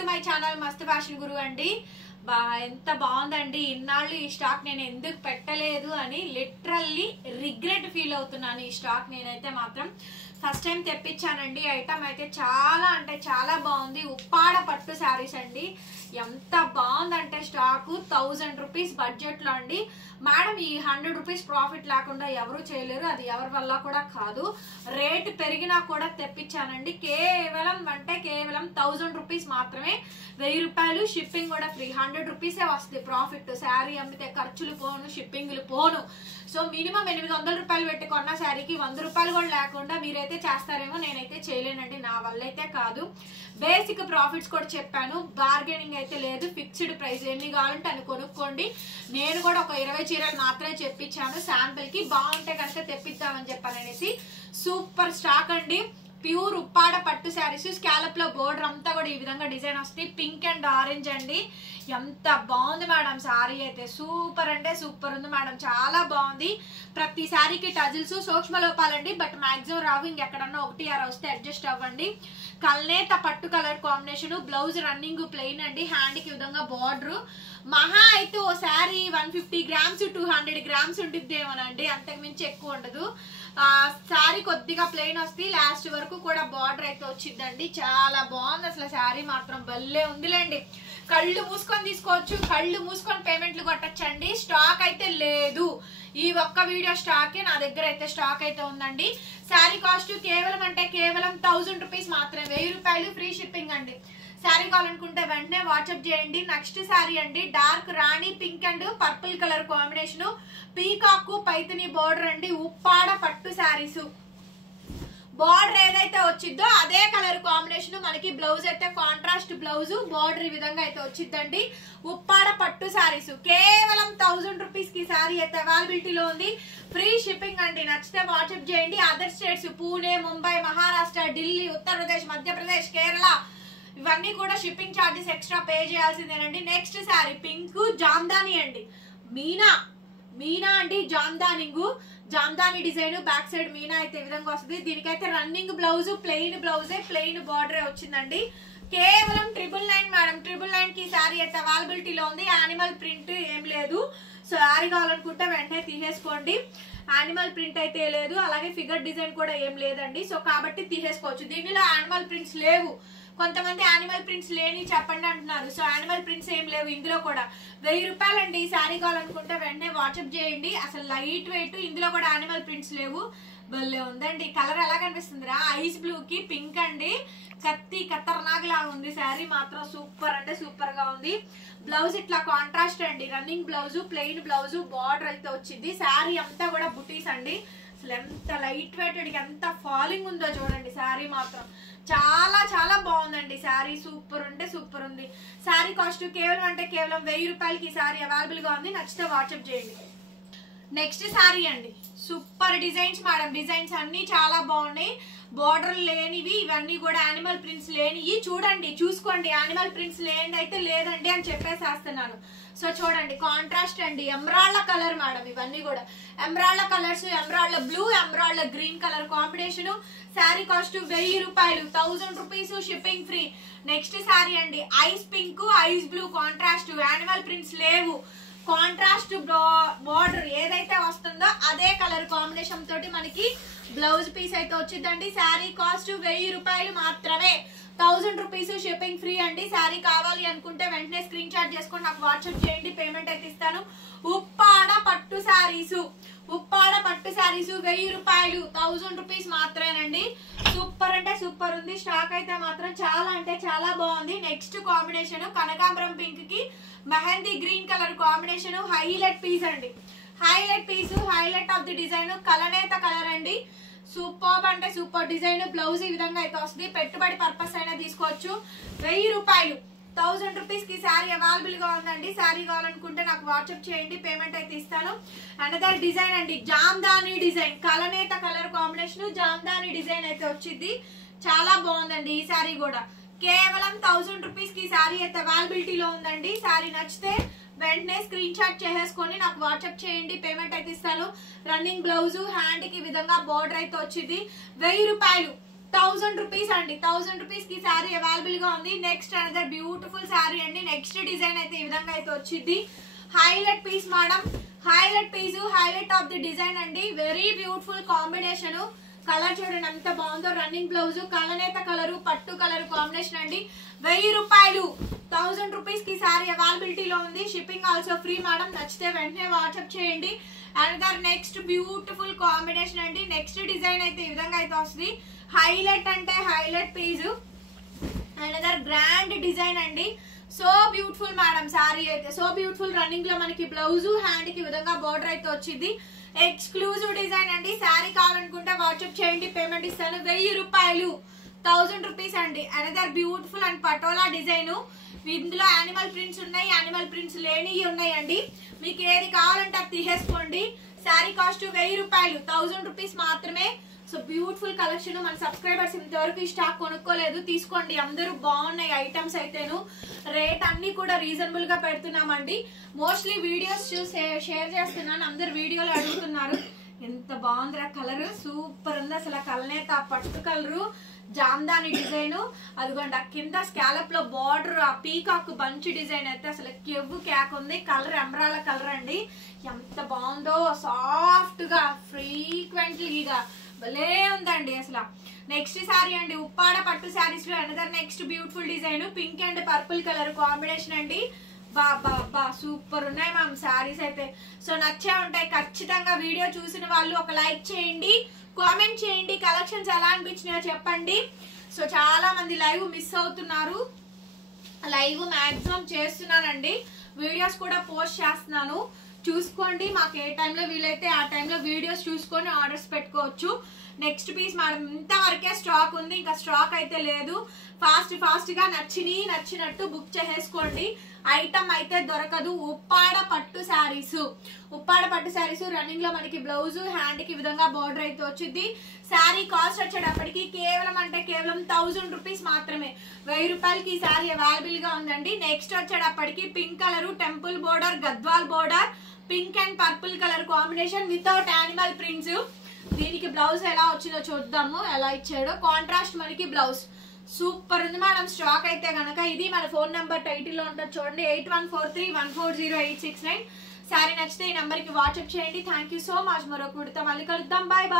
To my channel మస్త్ fashion గురు అండి. ఎంత బాగుందండి. ఇన్నాళ్ళు ఈ స్టాక్ నేను ఎందుకు పెట్టలేదు అని లిటరల్లీ రిగ్రెట్ ఫీల్ అవుతున్నాను. ఈ స్టాక్ నేనైతే మాత్రం ఫస్ట్ టైం తెప్పించానండి. ఐటమ్ అయితే చాలా అంటే చాలా బాగుంది. ఉప్పాడ పట్టు శారీస్ అండి. ఎంత బాగుందంటే స్టాకు 1000 రూపీస్ బడ్జెట్ లో అండి. మేడం ఈ 100 రూపీస్ ప్రాఫిట్ లేకుండా ఎవరు చేయలేరు, అది ఎవరి వల్ల కూడా కాదు. రేటు పెరిగినా కూడా తెప్పించానండి. కేవలం 1000 రూపీస్ మాత్రమే. 1000 రూపాయలు షిప్పింగ్ కూడా ఫ్రీ. 100 రూపీసే వస్తుంది ప్రాఫిట్. శారీ అమ్మితే ఖర్చులు పోను, షిప్పింగ్లు పోను. సో మినిమం 800 రూపాయలు పెట్టి కొన్న శారీకి 100 రూపాయలు కూడా లేకుండా మీరైతే చేస్తారేమో, నేనైతే చేయలేనండి. నా వల్ల అయితే కాదు. బేసిక్ ప్రాఫిట్స్ కూడా చెప్పాను. బార్గెనింగ్ అయితే లేదు. ఫిక్స్డ్ ప్రైస్, ఎన్ని కావాలంటే అని కొనుక్కోండి. నేను కూడా ఒక 20 చీరలు మాత్రమే చెప్పించాను శాంపిల్ కి. బాగుంటే కనుక తెప్పిద్దామని చెప్పాననేసి. సూపర్ స్టాక్ అండి. ప్యూర్ ఉప్పాడ పట్టు శారీస్. స్కాలప్ లో బోర్డర్ అంతా కూడా ఈ విధంగా డిజైన్ వస్తుంది. పింక్ అండ్ ఆరెంజ్ అండి. ఎంత బాగుంది మేడం శారీ అయితే. సూపర్ అంటే సూపర్ ఉంది మేడం. చాలా బాగుంది. ప్రతి శారీకి టజిల్స్ సూక్ష్మ లోపాలండి. బట్ మాక్సిమం రావు. ఇంకెక్కడన్నా 1 వస్తే అడ్జస్ట్ అవ్వండి. కల్నేత పట్టు colour combination. Blouse running plain అండి. హ్యాండ్ కి విధంగా బార్డర్. మహా అయితే ఓ శారీ 150 గ్రామ్స్ 200 గ్రామ్స్ ఉండిద్దేమోనండి. అంతకు మించి ఎక్కువ ఉండదు. శారీ కొద్దిగా ప్లెయిన్ వస్తుంది. లాస్ట్ వరకు కూడా బార్డర్ అయితే వచ్చిందండి. చాలా బాగుంది అసలు. శారీ మాత్రం భలే ఉందిలేండి. కళ్ళు మూసుకొని తీసుకోవచ్చు, కళ్ళు మూసుకొని పేమెంట్లు కొట్టచ్చండి. స్టాక్ అయితే లేదు. ఈ ఒక్క వీడియో స్టాకే నా దగ్గర అయితే స్టాక్ అయితే ఉందండి. శారీ కాస్ట్ కేవలం 1000 రూపీస్ మాత్రమే. 1000 రూపాయలు ఫ్రీ షిప్పింగ్ అండి. శారీ కావాలనుకుంటే వెంటనే వాట్సాప్ చేయండి. నెక్స్ట్ శారీ అండి. Dark Rani pink and purple colour combination. Peacock Paithani border అండి. ఉప్పాడ పట్టు శారీస్. బార్డర్ ఏదైతే వచ్చిందో అదే కలర్ కాంబినేషన్. మనకి బ్లౌజ్ అయితే కాంట్రాస్ట్ బ్లౌజ్. బార్డర్ ఈ విధంగా అయితే వచ్చిందండి. ఉప్పాడ పట్టు శారీస్. కేవలం 1000 రూపీస్ కి శారీ అయితే అవైలబిలిటీలో ఉంది. ఫ్రీ షిప్పింగ్ అండి. నచ్చితే వాట్సాప్ చేయండి. అదర్ స్టేట్స్ పూణే, ముంబై, మహారాష్ట్ర, ఢిల్లీ, ఉత్తరప్రదేశ్, మధ్యప్రదేశ్, కేరళ ఇవన్నీ కూడా షిప్పింగ్ ఛార్జెస్ ఎక్స్ట్రా పే చేయాల్సిందేనండి. నెక్స్ట్ శారీ పింక్ జామ్దాని అండి. మీనా అండి. జామ్దాని డిజైన్. బ్యాక్ సైడ్ మీనా అయితే ఈ విధంగా వస్తుంది. దీనికైతే రన్నింగ్ బ్లౌజ్, ప్లెయిన్ బ్లౌజే, ప్లెయిన్ బార్డర్ వచ్చిందండి. కేవలం 999 మేడం. 999 కి శారీ అయితే అవైలబిలిటీలో ఉంది. యానిమల్ ప్రింట్ ఏం లేదు. సో శారీ కావాలనుకుంటే వెంటనే తీసేసుకోండి. యానిమల్ ప్రింట్ అయితే లేదు. అలాగే ఫిగర్ డిజైన్ కూడా ఏం లేదండి. సో కాబట్టి తీసేసుకోవచ్చు. దీనిలో యానిమల్ ప్రింట్స్ లేవు. కొంతమంది యానిమల్ ప్రింట్స్ లేని చెప్పండి అంటున్నారు. సో యానిమల్ ప్రింట్స్ ఏం లేవు ఇందులో కూడా. 1000 రూపాయలండి. ఈ శారీ కావాలనుకుంటే వెంటనే వాట్సాప్ చేయండి. అసలు లైట్ వెయిట్. ఇందులో కూడా యానిమల్ ప్రింట్స్ లేవు. భలే ఉందండి. కలర్ ఎలా కనిపిస్తుందిరా? ఐస్ బ్లూ కి పింక్ అండి. ఖతర్నాక్ లాగా ఉంది. శారీ మాత్రం సూపర్ అంటే సూపర్ గా ఉంది. బ్లౌజ్ ఇట్లా కాంట్రాస్ట్ అండి. Running blouse, plain blouse, border అయితే వచ్చింది. శారీ అంతా కూడా బుటీస్ అండి. అసలు ఎంత లైట్ వెయిటెడ్, ఎంత ఫాలింగ్ ఉందో చూడండి. శారీ మాత్రం చాలా చాలా బాగుందండి. శారీ సూపర్ అంటే సూపర్ ఉంది. శారీ కాస్ట్ కేవలం 1000 రూపాయలకి ఈ శారీ అవైలబుల్ గా ఉంది. నచ్చితే వాట్సాప్ చేయండి. నెక్స్ట్ శారీ అండి. Super designs madam. డిజైన్స్ అన్ని చాలా బాగున్నాయి. బార్డర్ లేనివి ఇవన్నీ కూడా. యానిమల్ ప్రింట్స్ లేనివి చూడండి, చూసుకోండి. యానిమల్ ప్రింట్స్ లేని అయితే లేదండి అని చెప్పేసేస్తున్నాను. సో చూడండి కాంట్రాస్ట్ అండి. Emerald colour madam. ఇవన్నీ కూడా emerald colours. Emerald blue, emerald green colour combination. Sari cost 1000 రూపాయలు. 1000 rupees shipping free. Next sari అండి. Ice pink, ice blue contrast. Animal prints లేవు. కాంట్రాస్ట్ బార్డర్ ఏదైతే వస్తుందో అదే కలర్ కాంబినేషన్ తోటి మనకి బ్లౌజ్ పీస్ అయితే వచ్చిందండి. శారీ కాస్ట్ 1000 రూపాయలు మాత్రమే. 1000 రూపీస్ షిప్పింగ్ ఫ్రీ అండి. శారీ కావాలి అనుకుంటే వెంటనే స్క్రీన్ షాట్ చేసుకొని నాకు వాట్సాప్ చేయండి. పేమెంట్ అయితే ఇస్తాను. ఉప్పాడ పట్టు శారీస్. ఉప్పాడ పట్టు శారీస్ 1000 రూపాయలు. 1000 రూపీస్ మాత్రమేనండి. సూపర్ అంటే సూపర్ ఉంది. స్టాక్ అయితే మాత్రం చాలా అంటే చాలా బాగుంది. నెక్స్ట్ కాంబినేషన్ కనకాంబరం పింక్ కి mehendi green colour combination. Highlight piece అండి. Highlight piece. Highlight of the design. కలనేత కలర్ అండి. సూపర్ అంటే సూపర్ డిజైన్. బ్లౌజ్ ఈ విధంగా అయితే వస్తుంది. పెట్టుబడి పర్పస్ అయినా తీసుకోవచ్చు. 1000 రూపాయలు. 1000 రూపీస్ కి శారీ అవైలబుల్ గా ఉందండి. శారీ కావాలనుకుంటే నాకు వాట్సాప్ చేయండి. పేమెంట్ అయితే ఇస్తాను. అనదర్ డిజైన్ అండి. జామ్దాని డిజైన్. కలనేత కలర్ కాంబినేషన్. జామ్దాని డిజైన్ అయితే వచ్చింది. చాలా బాగుందండి ఈ శారీ కూడా. కేవలం 1000 రూపీస్ కి శారీ అయితే అవైలబిలిటీలో ఉందండి. శారీ నచ్చితే వెంటనే స్క్రీన్ షాట్ చేసేసుకొని నాకు వాట్సాప్ చేయండి. పేమెంట్ అయితే ఇస్తాను. రన్నింగ్ బ్లౌజ్, హ్యాండ్ కి విధంగా బార్డర్ అయితే వచ్చింది. 1000 రూపాయలు. 1000 రూపీస్ అండి. 1000 రూపీస్ కి శారీ అవైలబుల్ గా ఉంది. నెక్స్ట్ అనదర్ బ్యూటిఫుల్ శారీ అండి. నెక్స్ట్ డిజైన్ అయితే ఈ విధంగా అయితే వచ్చింది. Highlight piece madam, highlight piece, highlight of the design అండి. Very beautiful combination. కలర్ చూడండి ఎంత బాగుందో. రన్నింగ్ బ్లౌజ్, కలనేత కలరు, పట్టు కలర్ కాంబినేషన్ అండి. 1000 రూపాయలు. 1000 రూపీస్ కి శారీ అవైలబిలిటీలో ఉంది. Shipping also free madam. నచ్చితే వెంటనే వాట్సాప్ చేయండి. అనదర్ నెక్స్ట్ బ్యూటిఫుల్ కాంబినేషన్ అండి. నెక్స్ట్ డిజైన్ అయితే ఈ విధంగా అయితే వస్తుంది. హైలైట్ అంటే highlight piece. Another grand design అండి. సో బ్యూటిఫుల్ మేడం శారీ అయితే. So beautiful. రన్నింగ్ లో మనకి బ్లౌజ్, హ్యాండ్ కి విధంగా బార్డర్ అయితే వచ్చింది. ఎక్స్క్లూజివ్ డిజైన్ అండి. శారీ కావాలనుకుంటే వాట్సాప్ చేయండి, పేమెంట్ ఇస్తాను. 1000 రూపాయలు. 1000 రూపీస్ అండి. Another beautiful and patola design. ఇందులో యానిమల్ ప్రింట్స్ ఉన్నాయి, యానిమల్ ప్రింట్స్ లేనివి ఉన్నాయండి. మీకు ఏది కావాలంటే అది తీసేసుకోండి. శారీ కాస్ట్ 1000 రూపాయలు. 1000 రూపీస్ మాత్రమే. So beautiful collection. మన సబ్స్క్రైబర్స్ ఇంతవరకు ఈ స్టాక్ కొనుక్కోలేదు, తీసుకోండి. అందరూ బాగున్నాయి ఐటమ్స్ అయితేను. రేట్ అన్ని కూడా రీజనబుల్ గా పెడుతున్నామండి. మోస్ట్లీ వీడియోస్ చూసి షేర్ చేస్తున్నాను, అందరు వీడియోలు అడుగుతున్నారు. ఎంత బాగుందిరా కలర్, సూపర్ ఉంది అసలు. కలనేత పట్టు కలరు, జామ్దాని డిజైన్, అదిగోండి ఆ కింద స్కాలప్ లో బార్డర్, ఆ పీకాక్ బంచ్ డిజైన్ అయితే అసలు కెవ్వు క్యాక్ ఉంది. కలర్ ఎమరాల కలర్ అండి. ఎంత బాగుందో, సాఫ్ట్ గా ఫ్రీక్వెంట్లీగా భలే ఉందండి అసలు. నెక్స్ట్ శారీ అండి, ఉప్పాడ పట్టు శారీస్ లో another next beautiful design. Pink and purple colour combination అండి. బా సూపర్ ఉన్నాయి మ్యామ్ శారీస్ అయితే. సో నచ్చే ఉంటాయి ఖచ్చితంగా. వీడియో చూసిన వాళ్ళు ఒక లైక్ చేయండి, కామెంట్ చేయండి, కలెక్షన్స్ ఎలా అనిపించినాయో చెప్పండి. సో చాలా మంది లైవ్ మిస్ అవుతున్నారు. లైవ్ మాక్సిమం చేస్తున్నానండి, వీడియోస్ కూడా పోస్ట్ చేస్తున్నాను, చూసుకోండి. మాకు ఏ టైంలో వీలైతే ఆ టైంలో వీడియోస్ చూసుకొని ఆర్డర్స్ పెట్టుకోవచ్చు. నెక్స్ట్ పీస్ మేడం ఇంతవరకే స్టాక్ ఉంది, ఇంకా స్టాక్ అయితే లేదు. ఫాస్ట్ గా నచ్చినట్టు బుక్ చేసేసుకోండి. ఐటమ్ అయితే దొరకదు. ఉప్పాడ పట్టు శారీస్, ఉప్పాడ పట్టు శారీస్. రన్నింగ్ లో మనకి బ్లౌజ్, హ్యాండ్ కి విధంగా బార్డర్ అయితే వచ్చింది. శారీ కాస్ట్ వచ్చేటప్పటికి కేవలం 1000 రూపీస్ మాత్రమే. 1000 రూపాయలకి ఈ శారీ అవైలబుల్ గా ఉందండి. నెక్స్ట్ వచ్చేటప్పటికి pink colour, temple border, Gadwal border, pink and purple colour combination without animal prints. దీనికి బ్లౌజ్ ఎలా వచ్చిందో చూద్దాము, ఎలా ఇచ్చాడో. కాంట్రాస్ట్ మనకి బ్లౌజ్. సూపర్ ఉంది మేడం. స్టాక్ అయితే గనక ఇది మన ఫోన్ నెంబర్ టైటిల్ లో ఉంటుంది చూడండి, 8143140869. శారీ నచ్చితే ఈ నెంబర్ కి వాట్సాప్ చేయండి. Thank you so much. మరొక వీడియోతో మళ్ళీ కలుద్దాం. Bye bye.